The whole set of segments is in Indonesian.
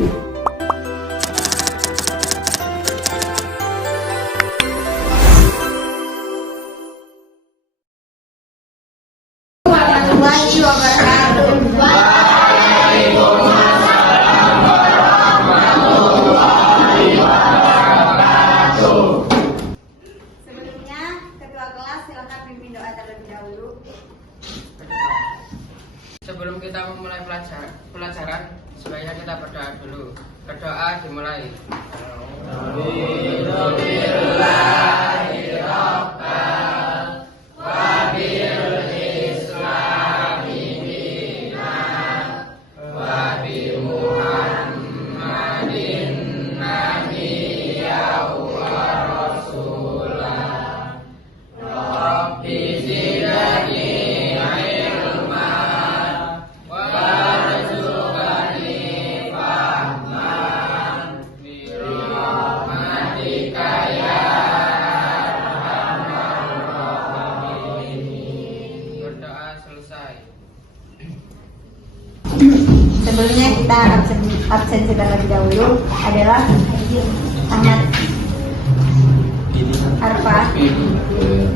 warahmatullahi wabarakatuh. Sebelumnya, ketua kelas silakan pimpin doa terlebih dahulu. Sebelum kita memulai pelajaran, sebaiknya kita berdoa dulu. Berdoa dimulai. Sebelumnya kita absensi terlebih dahulu adalah Ahmad, Arfa,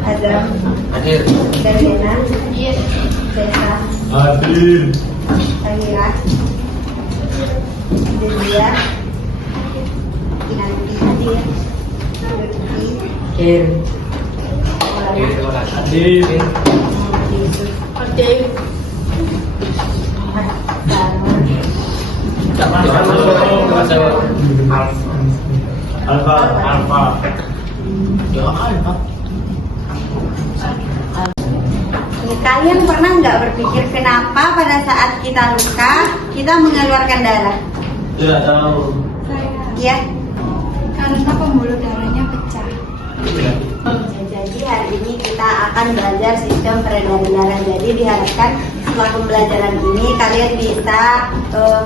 Azam, Dariana, Desa, Tahira, Delia, Kinanti, Alfa. Kalian pernah nggak berpikir kenapa pada saat kita luka kita mengeluarkan darah? Tidak tahu. Iya. Karena pembuluh darahnya pecah. Jadi hari ini kita akan belajar sistem peredaran darah. Jadi diharapkan setelah pembelajaran ini kalian bisa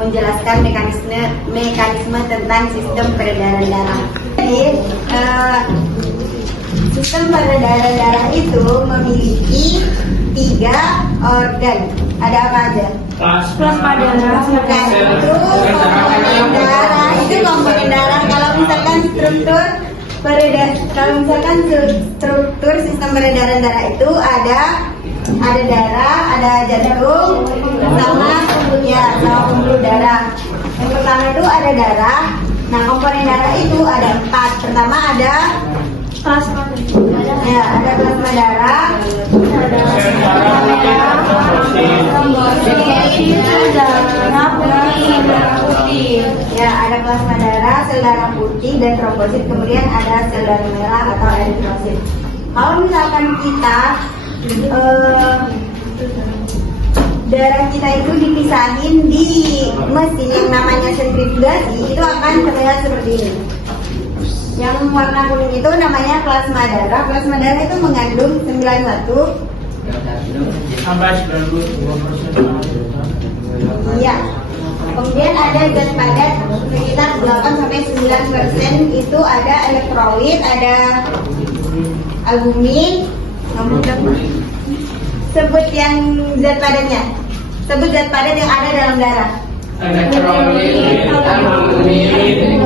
menjelaskan mekanisme tentang sistem peredaran darah. Jadi sistem peredaran darah itu memiliki 3 organ. Ada apa aja? Plasma darah. Nah, itu komponen darah. Kalau misalkan struktur sistem peredaran darah itu ada darah, ada jantung, sama pembuluh darah. Yang pertama itu ada darah. Nah, komponen darah itu ada 4. Pertama ada Plasma darah. ya, ada plasma darah, ada darah putih. ya, ada plasma darah, sel darah putih dan trombosit. Kemudian ada sel darah merah atau eritrosit. Kalau misalkan kita darah kita itu dipisahin di mesin yang namanya sentrifugasi, itu akan terlihat seperti ini. Yang warna kuning itu namanya plasma darah. Plasma darah itu mengandung 91 Sampai 92%. iya. Kemudian ada zat padat sekitar 8-9%, itu ada elektrolit, ada albumin. Sebut yang zat padatnya. Sebut zat padat yang ada dalam darah. Elektrolit, albumin,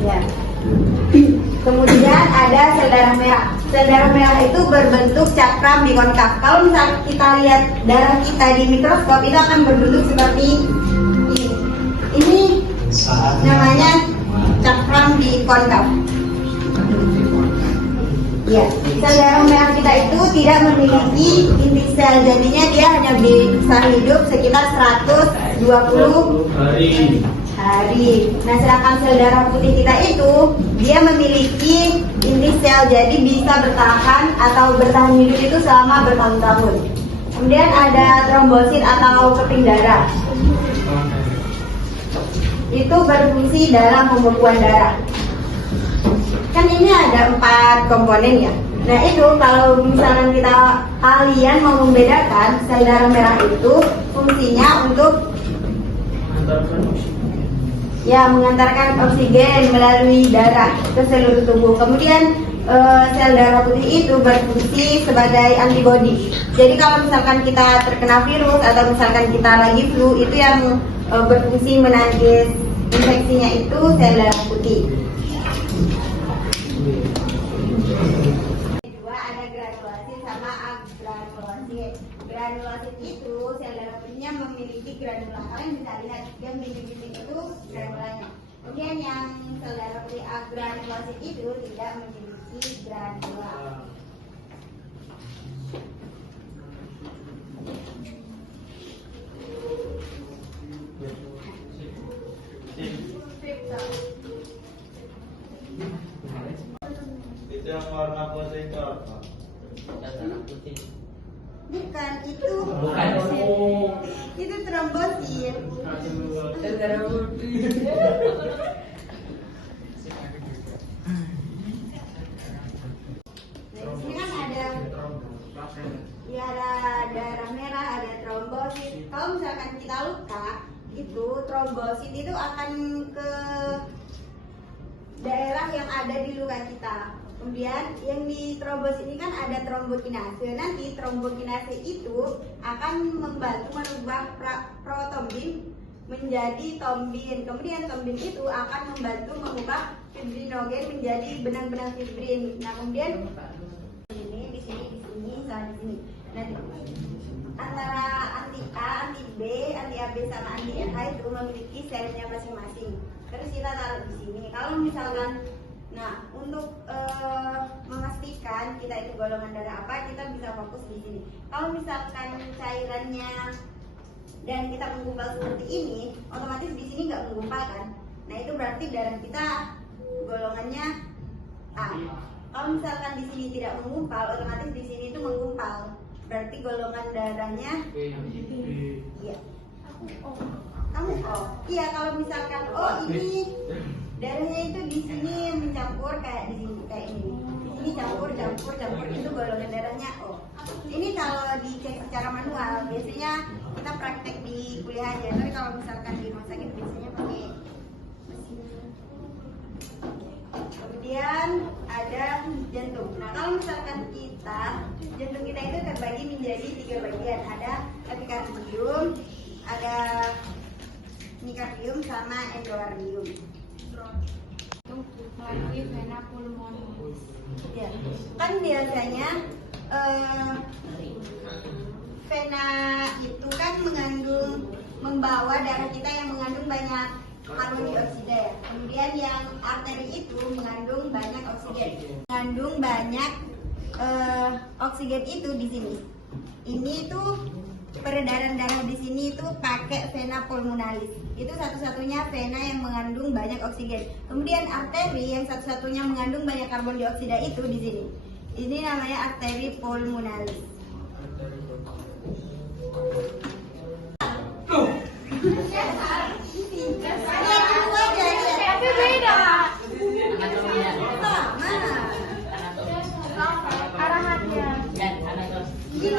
Ya. Kemudian ada sel darah merah. Sel darah merah itu berbentuk cakram bikonkav. Kalau misalnya kita lihat darah kita di mikroskop, itu akan berbentuk seperti ini. Ini namanya cakram bikonkav. Ya, sel darah merah kita itu tidak memiliki inti sel, jadinya dia hanya bisa hidup sekitar 120 hari. Nah, sedangkan sel darah putih kita itu dia memiliki inti sel, jadi bisa bertahan atau bertahan hidup itu selama bertahun-tahun. Kemudian ada trombosit atau keping darah. Itu berfungsi dalam pembekuan darah. Kan ini ada 4 komponen ya. Nah, itu kalau misalnya kalian mau membedakan, sel darah merah itu fungsinya untuk mengantarkan oksigen melalui darah ke seluruh tubuh. Kemudian sel darah putih itu berfungsi sebagai antibodi. Jadi kalau misalkan kita terkena virus atau misalkan kita lagi flu, itu yang berfungsi menangkis infeksinya itu sel darah putih. Kedua ada granulasi sama agranulasi. Granulasi itu sel darah putihnya memiliki granula. Kalian bisa lihat yang bintik-bintik itu granulanya. Kemudian yang sel darah putih agranulasi itu tidak memiliki granula. Itu yang warna putih itu apa? Darah putih. Bukan itu. Bukan. Itu trombosit. Darah putih. Nah, di sini kan ada darah merah, ada trombosit. Kalau misalkan kita luka, itu trombosit itu akan ke daerah yang ada di luka kita. Kemudian yang di trombosit ini kan ada trombokinase. Nanti trombokinase itu akan membantu merubah protombin menjadi tombin. Kemudian tombin itu akan membantu mengubah fibrinogen menjadi benang-benang fibrin. Nah, kemudian di sini, sama di sini. Nah, antara anti A, anti B, anti AB sama anti RH itu memiliki selnya masing-masing. Terus kita taruh di sini. Kalau misalkan, nah untuk memastikan kita itu golongan darah apa, kita bisa fokus di sini. Kalau misalkan cairannya dan kita menggumpal seperti ini, otomatis di sini nggak menggumpal kan? Nah itu berarti darah kita golongannya A. Kalau misalkan di sini tidak menggumpal, otomatis di sini itu menggumpal. Berarti golongan darahnya iya. Kamu O. Iya, kalau misalkan O ini darahnya itu di sini mencampur kayak di sini kayak ini. Di sini campur itu golongan darahnya O. Ini kalau dicek secara manual, biasanya kita praktek di kuliah aja. Tapi kalau misalkan di rumah sakit biasanya pakai mesin. Kemudian ada jantung. Nah, kalau misalkan jantung kita itu terbagi menjadi 3 bagian. Ada epikardium, ada myokardium sama endokardium. Melalui vena pulmonalis. Ya, kan biasanya vena itu kan membawa darah kita yang mengandung banyak karbon dioksida ya. Kemudian yang arteri itu mengandung banyak oksigen. Mengandung banyak oksigen itu di sini. Ini tuh peredaran darah di sini itu pakai vena pulmonalis. Itu satu-satunya vena yang mengandung banyak oksigen. Kemudian arteri yang satu-satunya mengandung banyak karbon dioksida itu di sini. Ini namanya arteri pulmonalis. Tapi beda. Arahannya. Ini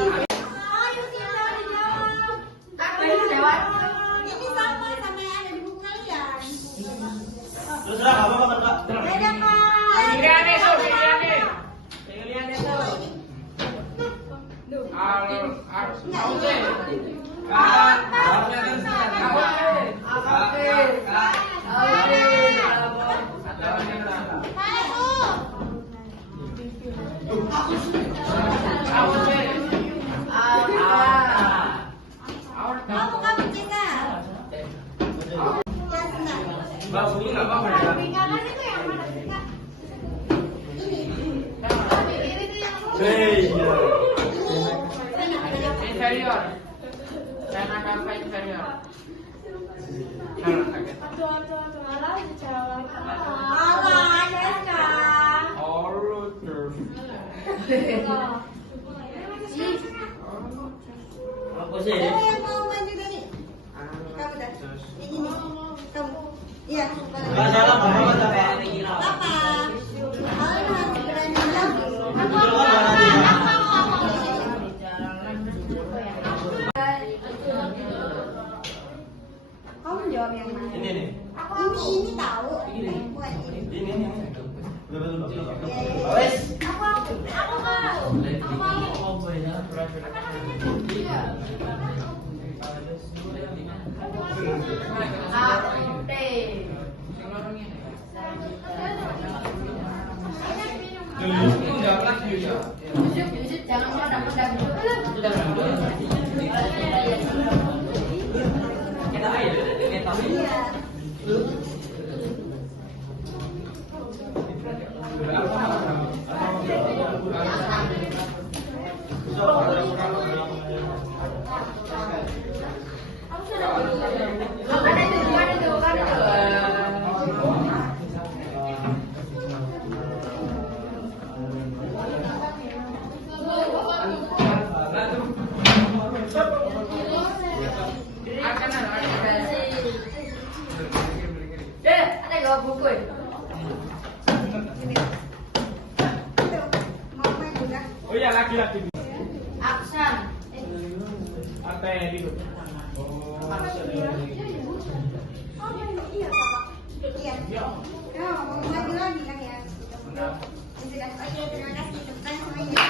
sama yang ada di buku kalian. Terus apa Kak? Beda Kak. Kamu Cika. Mbak Budi nggak apa-apa ya? Kanan itu yang mana Cika? Ini tuh yang Inferior. Vena cava inferior. Oh, terus. Apa sih? Kamu yang mau maju dari? Kamu dah. Yang ini. Kamu. Iya. Nggak salah Bapak sampai hari ini. Apa? Oh, harus berani lagi. Kamu jawab yang mana? Ini nih. Ini tahu. Ini. Bukan ini. Ini. Betul. Ya, ya, ya. Wes. Oh iya, laki-laki. Aksan. Arteri. Oh, Iya. Oh, mau maju lagi kan ya? Sudah. Oke, terima kasih. Tepuk tangan semuanya.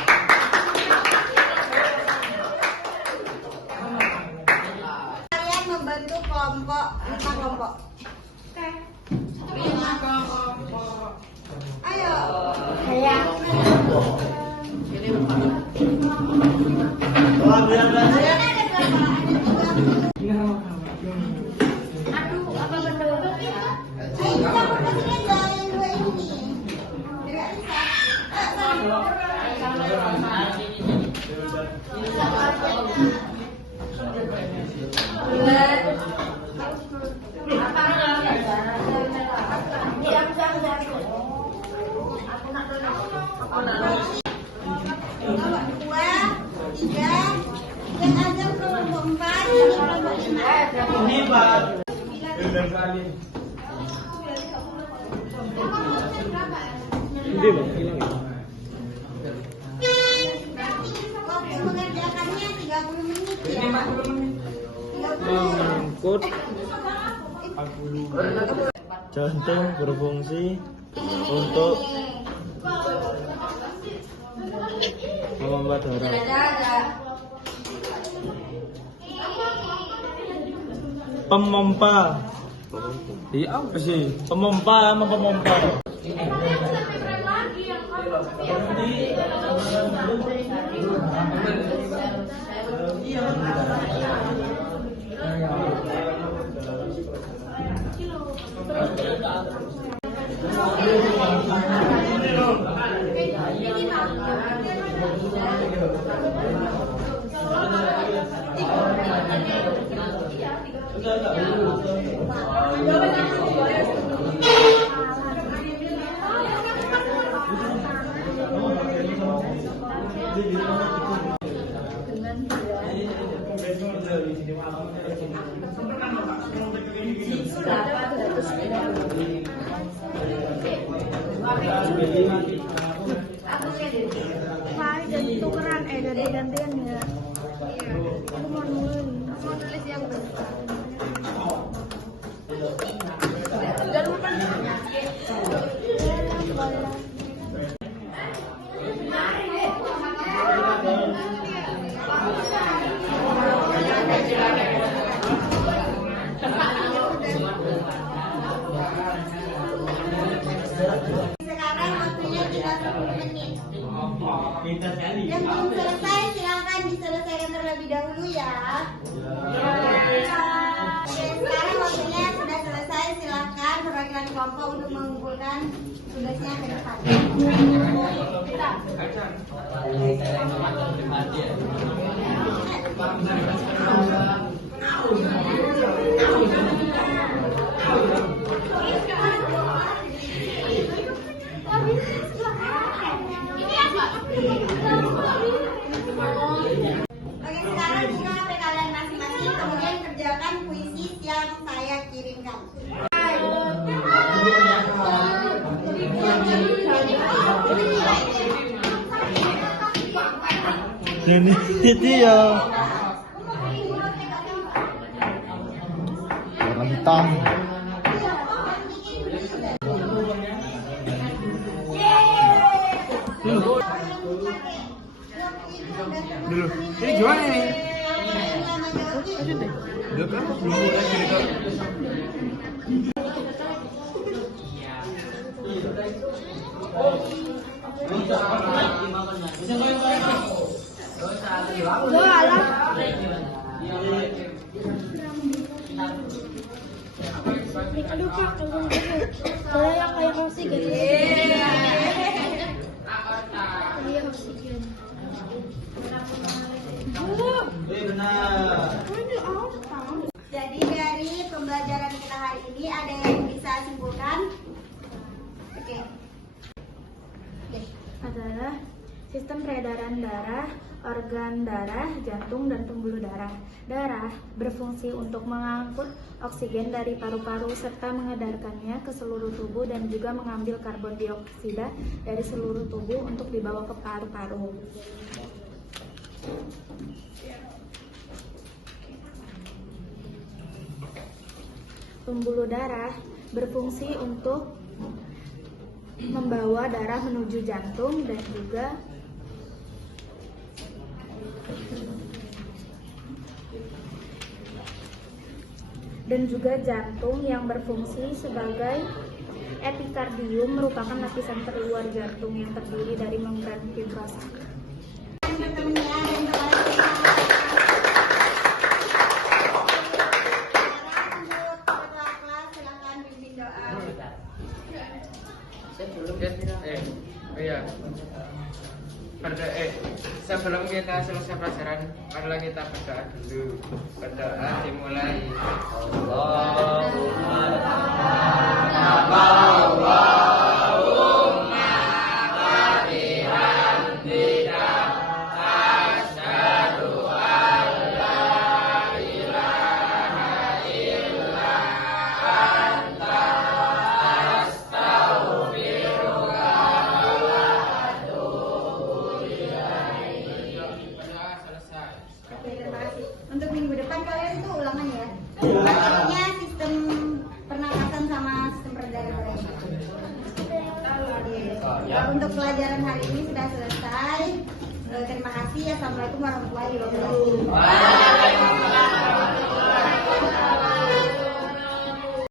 Kalian membentuk kelompok 5 kelompok. Oke. 5 kelompok. Ayo. Saya. Kalian ada berapa? Ada 30. Aduh, apa bener? Ayo kita kasih yang dua ini. Tidak Ini bang, hilang ya? Waktu mengerjakannya 30 menit ya. 30 Mengangkut jantung berfungsi untuk memompa darah. Pemompa. Iya apa sih? Pemompa sama pemompa. Jadi tukeran, ganti-gantian ya. Aku mau nulis yang benar. Jangan lupa. Sekarang waktunya 30 menit. Yang belum selesai silakan diselesaikan terlebih dahulu ya. Oke, sekarang waktunya sudah selesai. Silakan perwakilan kelompok untuk mengumpulkan tugasnya ke depan. Oke, sekarang buka HP kalian masing-masing, kemudian kerjakan puisi yang saya kirimkan. Jadi itu ya. Warna hitam. Dulu. Ini gimana nih? Lanjut deh. Udah kan belum mulai cerita. Aduh kak, saya yang kayak oksigen. Kayak oksigen. Benar. Jadi dari pembelajaran kita hari ini ada yang bisa simpulkan? Oke. Adalah sistem peredaran darah, organ darah, jantung, dan pembuluh darah. Darah berfungsi untuk mengangkut oksigen dari paru-paru serta mengedarkannya ke seluruh tubuh dan juga mengambil karbon dioksida dari seluruh tubuh untuk dibawa ke paru-paru. Pembuluh darah berfungsi untuk membawa darah menuju jantung dan juga jantung yang berfungsi sebagai epikardium merupakan lapisan terluar jantung yang terdiri dari membran fibrosa. Teman-temannya dan teman-teman. Sebelum kita selesai pelajaran, marilah kita berdoa dulu. Berdoa dimulai. Berdoa selesai. Oke, terima kasih. Untuk minggu depan kalian itu ulangan ya. Materinya sistem pernapasan sama sistem peredaran darah. Untuk pelajaran hari ini sudah selesai. Terima kasih. Assalamualaikum warahmatullahi wabarakatuh.